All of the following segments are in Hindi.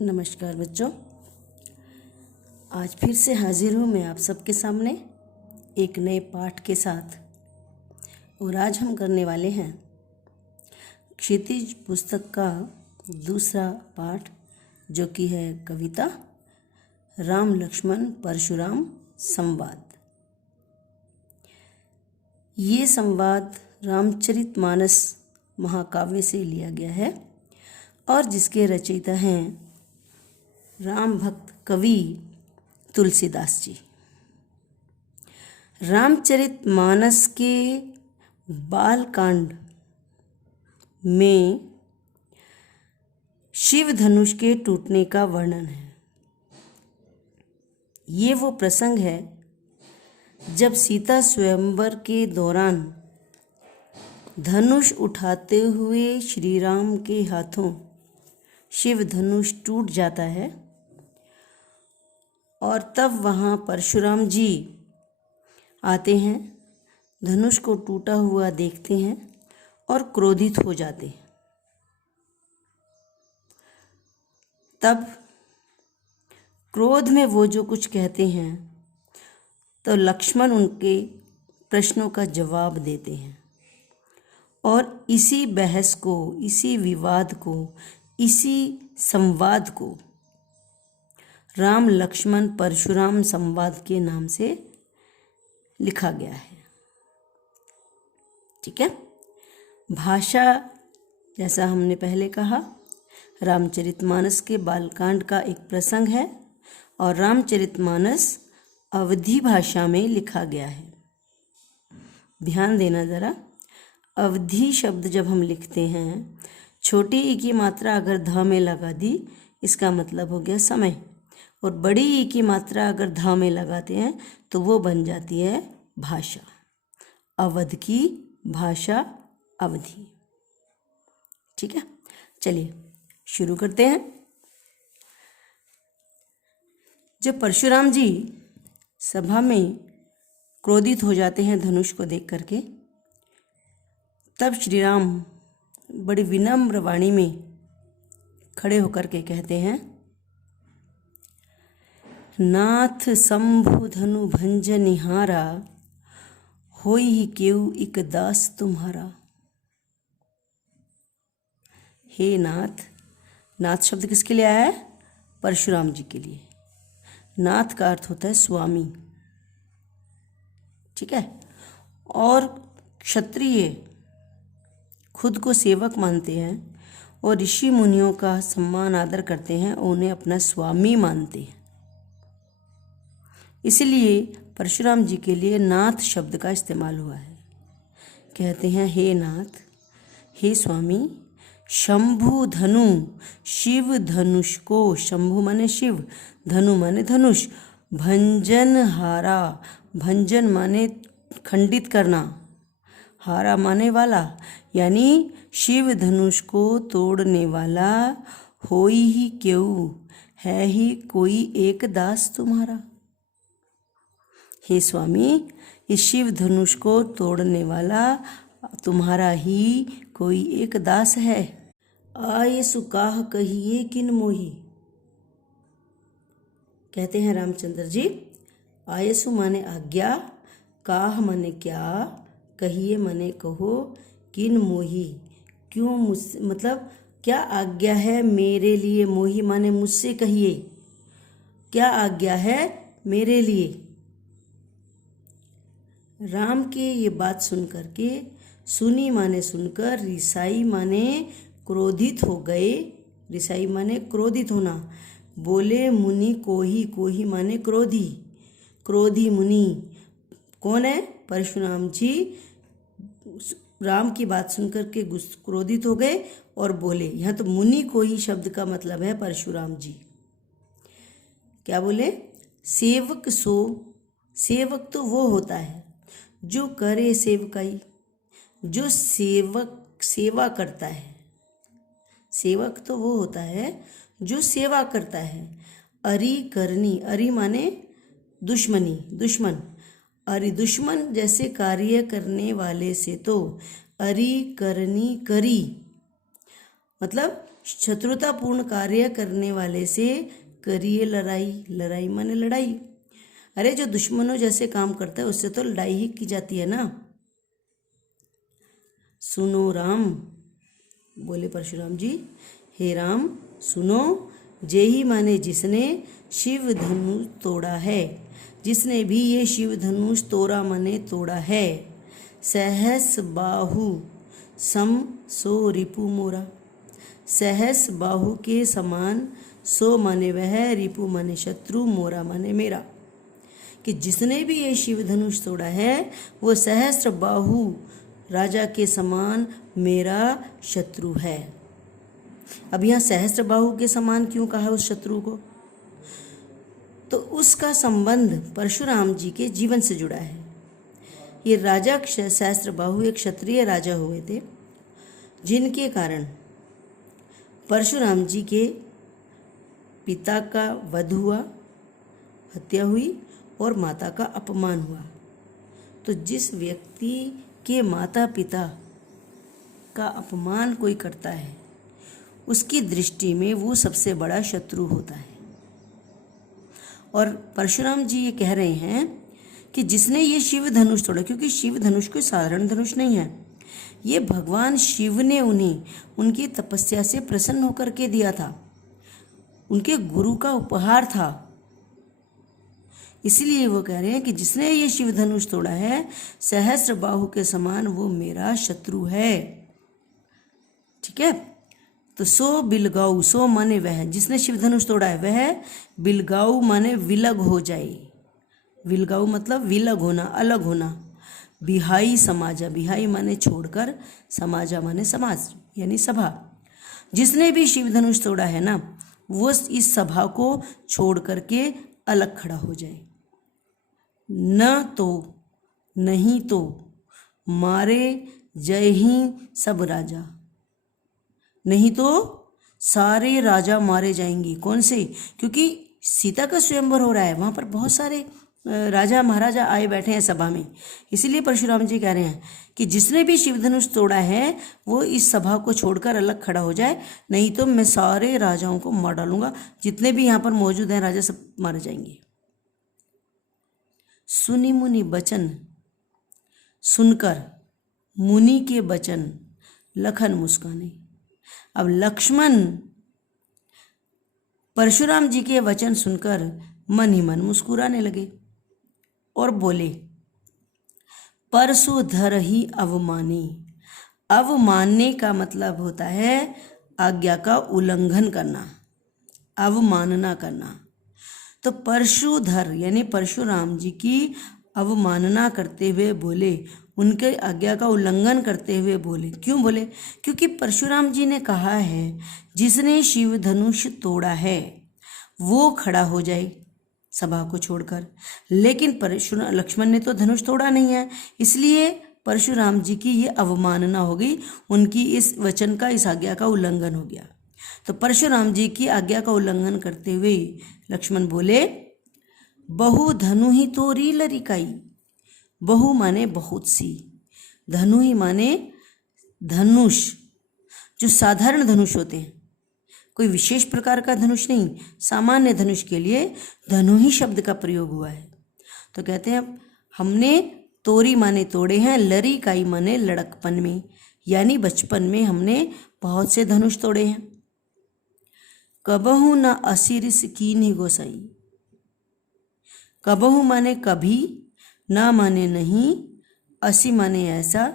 नमस्कार बच्चों, आज फिर से हाजिर हूँ मैं आप सबके सामने एक नए पाठ के साथ। और आज हम करने वाले हैं क्षितिज पुस्तक का दूसरा पाठ, जो कि है कविता राम लक्ष्मण परशुराम संवाद। ये संवाद रामचरितमानस महाकाव्य से लिया गया है और जिसके रचयिता हैं राम भक्त कवि तुलसीदास जी। रामचरितमानस के बालकांड में शिव धनुष के टूटने का वर्णन है। ये वो प्रसंग है जब सीता स्वयंवर के दौरान धनुष उठाते हुए श्री राम के हाथों शिव धनुष टूट जाता है और तब वहाँ परशुराम जी आते हैं, धनुष को टूटा हुआ देखते हैं और क्रोधित हो जाते हैं। तब क्रोध में वो जो कुछ कहते हैं तो लक्ष्मण उनके प्रश्नों का जवाब देते हैं और इसी बहस को, इसी विवाद को, इसी संवाद को राम लक्ष्मण परशुराम संवाद के नाम से लिखा गया है। ठीक है। भाषा, जैसा हमने पहले कहा, रामचरितमानस के बालकांड का एक प्रसंग है और रामचरितमानस अवधी भाषा में लिखा गया है। ध्यान देना ज़रा, अवधी शब्द जब हम लिखते हैं, छोटी ई की मात्रा अगर ध में लगा दी, इसका मतलब हो गया समय, और बड़ी ई की मात्रा अगर ध में लगाते हैं तो वो बन जाती है भाषा। अवध की भाषा अवधी। ठीक है, चलिए शुरू करते हैं। जब परशुराम जी सभा में क्रोधित हो जाते हैं धनुष को देख करके, तब श्री राम बड़ी विनम्र वाणी में खड़े होकर के कहते हैं, नाथ शंभु धनु भंज निहारा, होई ही केउ इक दास तुम्हारा। हे नाथ, नाथ शब्द किसके लिए आया है? परशुराम जी के लिए। नाथ का अर्थ होता है स्वामी। ठीक है। और क्षत्रिय खुद को सेवक मानते हैं और ऋषि मुनियों का सम्मान आदर करते हैं और उन्हें अपना स्वामी मानते हैं। इसलिए परशुराम जी के लिए नाथ शब्द का इस्तेमाल हुआ है। कहते हैं, हे नाथ, हे स्वामी, शंभु धनु, शिव धनुष को, शंभु माने शिव, धनु माने धनुष, भंजन हारा, भंजन माने खंडित करना, हारा माने वाला, यानी शिव धनुष को तोड़ने वाला, होई ही क्यों, है ही कोई एक दास तुम्हारा। हे स्वामी, इस शिव धनुष को तोड़ने वाला तुम्हारा ही कोई एक दास है। आये सुकाह कहिए किन मोही। कहते हैं रामचंद्र जी, आयसु माने आज्ञा, काह माने क्या, कहिए माने कहो, किन मोही क्यों, मुझसे, मतलब क्या आज्ञा है मेरे लिए, मोही माने मुझसे कहिए, क्या आज्ञा है मेरे लिए। राम के ये बात सुन करके, सुनी माने सुनकर, रिसाई माने क्रोधित हो गए, रिसाई माने क्रोधित होना, बोले मुनि कोही, कोही माने क्रोधी, क्रोधी मुनि कौन है? परशुराम जी राम की बात सुनकर के क्रोधित हो गए और बोले। यहाँ तो मुनि कोही शब्द का मतलब है परशुराम जी। क्या बोले? सेवक सो, सेवक तो वो होता है जो करे सेवकाई, जो सेवक सेवा करता है। सेवक तो वो होता है जो सेवा करता है। अरि करनी, अरि माने दुश्मनी, दुश्मन, अरि दुश्मन जैसे कार्य करने वाले से तो अरि करनी करी, मतलब शत्रुतापूर्ण कार्य करने वाले से करिए लड़ाई। लड़ाई माने लड़ाई। अरे जो दुश्मनों जैसे काम करता है उससे तो लड़ाई ही की जाती है ना। सुनो राम, बोले परशुराम जी, हे राम सुनो। जेही माने जिसने शिव धनुष तोड़ा है, जिसने भी ये शिव धनुष तोड़ा माने तोड़ा है। सहस बाहु सम सो रिपु मोरा। सहस बाहु के समान, सो माने वह, रिपु माने शत्रु, मोरा माने मेरा। कि जिसने भी ये शिव धनुष तोड़ा है वो सहस्र बाहु राजा के समान मेरा शत्रु है। अब यहाँ सहस्र बाहु के समान क्यों कहा उस शत्रु को? तो उसका संबंध परशुराम जी के जीवन से जुड़ा है। ये राजा सहस्र बाहु एक क्षत्रिय राजा हुए थे, जिनके कारण परशुराम जी के पिता का वध हुआ, हत्या हुई और माता का अपमान हुआ। तो जिस व्यक्ति के माता पिता का अपमान कोई करता है उसकी दृष्टि में वो सबसे बड़ा शत्रु होता है। और परशुराम जी ये कह रहे हैं कि जिसने ये शिव धनुष तोड़ा, क्योंकि शिव धनुष कोई साधारण धनुष नहीं है, ये भगवान शिव ने उन्हें उनकी तपस्या से प्रसन्न होकर के दिया था, उनके गुरु का उपहार था। इसलिए वो कह रहे हैं कि जिसने ये शिव धनुष तोड़ा है सहस्र बाहु के समान वो मेरा शत्रु है। ठीक है, तो सो बिलगाऊ, सो माने वह, जिसने शिव धनुष तोड़ा है वह, बिलगाऊ माने विलग हो जाए। विलगाऊ मतलब विलग होना, अलग होना। बिहाई समाजा, बिहाई माने छोड़कर, समाजा माने समाज यानी सभा। जिसने भी शिव धनुष तोड़ा है ना वो इस सभा को छोड़ करके अलग खड़ा हो जाए। न तो नहीं तो मारे जय ही सब राजा, नहीं तो सारे राजा मारे जाएंगे। कौन से? क्योंकि सीता का स्वयंवर हो रहा है, वहाँ पर बहुत सारे राजा महाराजा आए बैठे हैं सभा में। इसलिए परशुराम जी कह रहे हैं कि जिसने भी शिव धनुष तोड़ा है वो इस सभा को छोड़कर अलग खड़ा हो जाए, नहीं तो मैं सारे राजाओं को मार डालूंगा। जितने भी यहाँ पर मौजूद हैं राजा सब मारे जाएंगे। सुनी मुनि बचन, सुनकर मुनि के बचन लखन मुस्काने। अब लक्ष्मण परशुराम जी के वचन सुनकर मन ही मन मुस्कुराने लगे और बोले, परसु धर ही अवमानी। अवमानने का मतलब होता है आज्ञा का उल्लंघन करना, अवमानना करना। तो परशुधर यानी परशुराम जी की अवमानना करते हुए बोले, उनके आज्ञा का उल्लंघन करते हुए बोले। क्यों बोले? क्योंकि परशुराम जी ने कहा है जिसने शिव धनुष तोड़ा है वो खड़ा हो जाए सभा को छोड़कर। लेकिन लक्ष्मण ने तो धनुष तोड़ा नहीं है, इसलिए परशुराम जी की ये अवमानना हो गई, उनकी इस वचन का, इस आज्ञा का उल्लंघन हो गया। तो परशुराम जी की आज्ञा का उल्लंघन करते हुए लक्ष्मण बोले, बहु धनु ही तोरी लरिकाई। बहु माने बहुत सी, धनु ही माने धनुष, जो साधारण धनुष होते हैं, कोई विशेष प्रकार का धनुष नहीं, सामान्य धनुष के लिए धनु ही शब्द का प्रयोग हुआ है। तो कहते हैं हमने तोरी माने तोड़े हैं, लरिकाई माने लड़कपन में, यानी बचपन में हमने बहुत से धनुष तोड़े हैं। कबहु न असिरिस कीन्ही गोसाई। कबहु माने कभी, ना माने नहीं, असी माने ऐसा,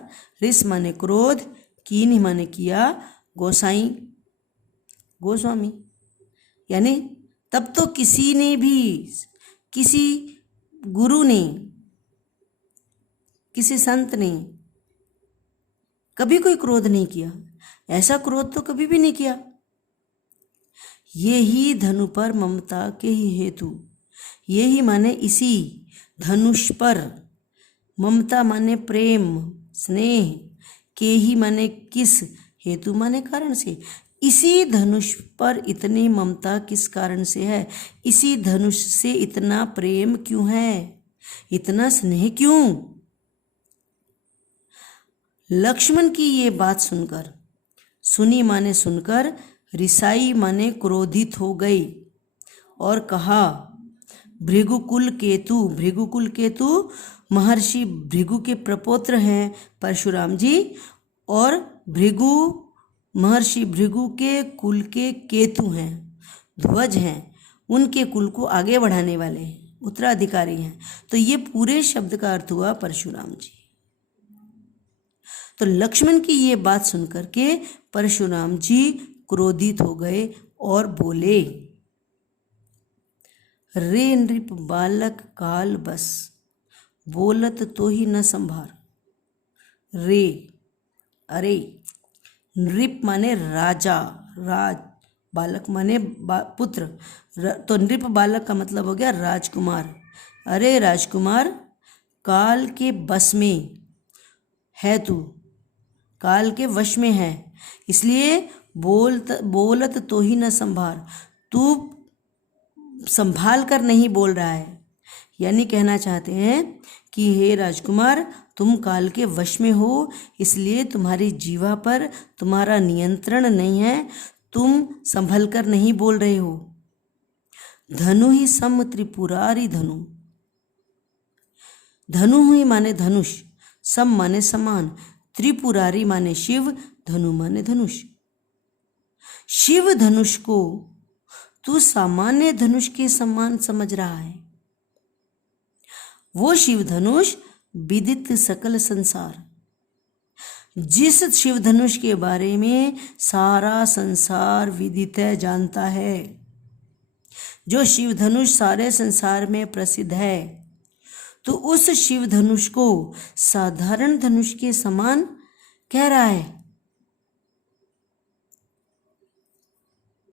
रिस माने क्रोध, कीन्ही माने किया, गोसाई गोस्वामी, यानी तब तो किसी ने भी, किसी गुरु ने, किसी संत ने कभी कोई क्रोध नहीं किया, ऐसा क्रोध तो कभी भी नहीं किया। ये ही धनु पर ममता के ही हेतु, ये ही माने इसी धनुष पर, ममता माने प्रेम स्नेह, के ही माने किस, हेतु माने कारण से। इसी धनुष पर इतनी ममता किस कारण से है, इसी धनुष से इतना प्रेम क्यों है, इतना स्नेह क्यों? लक्ष्मण की ये बात सुनकर, सुनी माने सुनकर, रिसाई माने क्रोधित हो गई और कहा, भृगुकुल केतु, भृगुकुल केतु महर्षि भृगु के प्रपौत्र हैं परशुराम जी, और भृगु महर्षि भृगु के कुल के केतु हैं, ध्वज हैं, उनके कुल को आगे बढ़ाने वाले हैं, उत्तराधिकारी हैं। तो ये पूरे शब्द का अर्थ हुआ परशुराम जी। तो लक्ष्मण की ये बात सुनकर के परशुराम जी क्रोधित हो गए और बोले, रे नृप बालक काल बस, बोलत तो ही न संभार। रे, अरे, नृप माने राजा, राज, बालक माने पुत्र, तो नृप बालक का मतलब हो गया राजकुमार। अरे राजकुमार, काल के बस में है तू, काल के वश में है, इसलिए बोलत तो ही न संभार, तू संभाल कर नहीं बोल रहा है। यानी कहना चाहते हैं कि हे राजकुमार, तुम काल के वश में हो, इसलिए तुम्हारी जीवा पर तुम्हारा नियंत्रण नहीं है, तुम संभल कर नहीं बोल रहे हो। धनु ही सम त्रिपुरारी धनु, धनु ही माने धनुष, सम माने समान, त्रिपुरारी माने शिव, धनु माने धनुष। शिव धनुष को तू सामान्य धनुष के समान समझ रहा है। वो शिव धनुष विदित सकल संसार, जिस शिव धनुष के बारे में सारा संसार विदित है, जानता है, जो शिव धनुष सारे संसार में प्रसिद्ध है, तो उस शिव धनुष को साधारण धनुष के समान कह रहा है।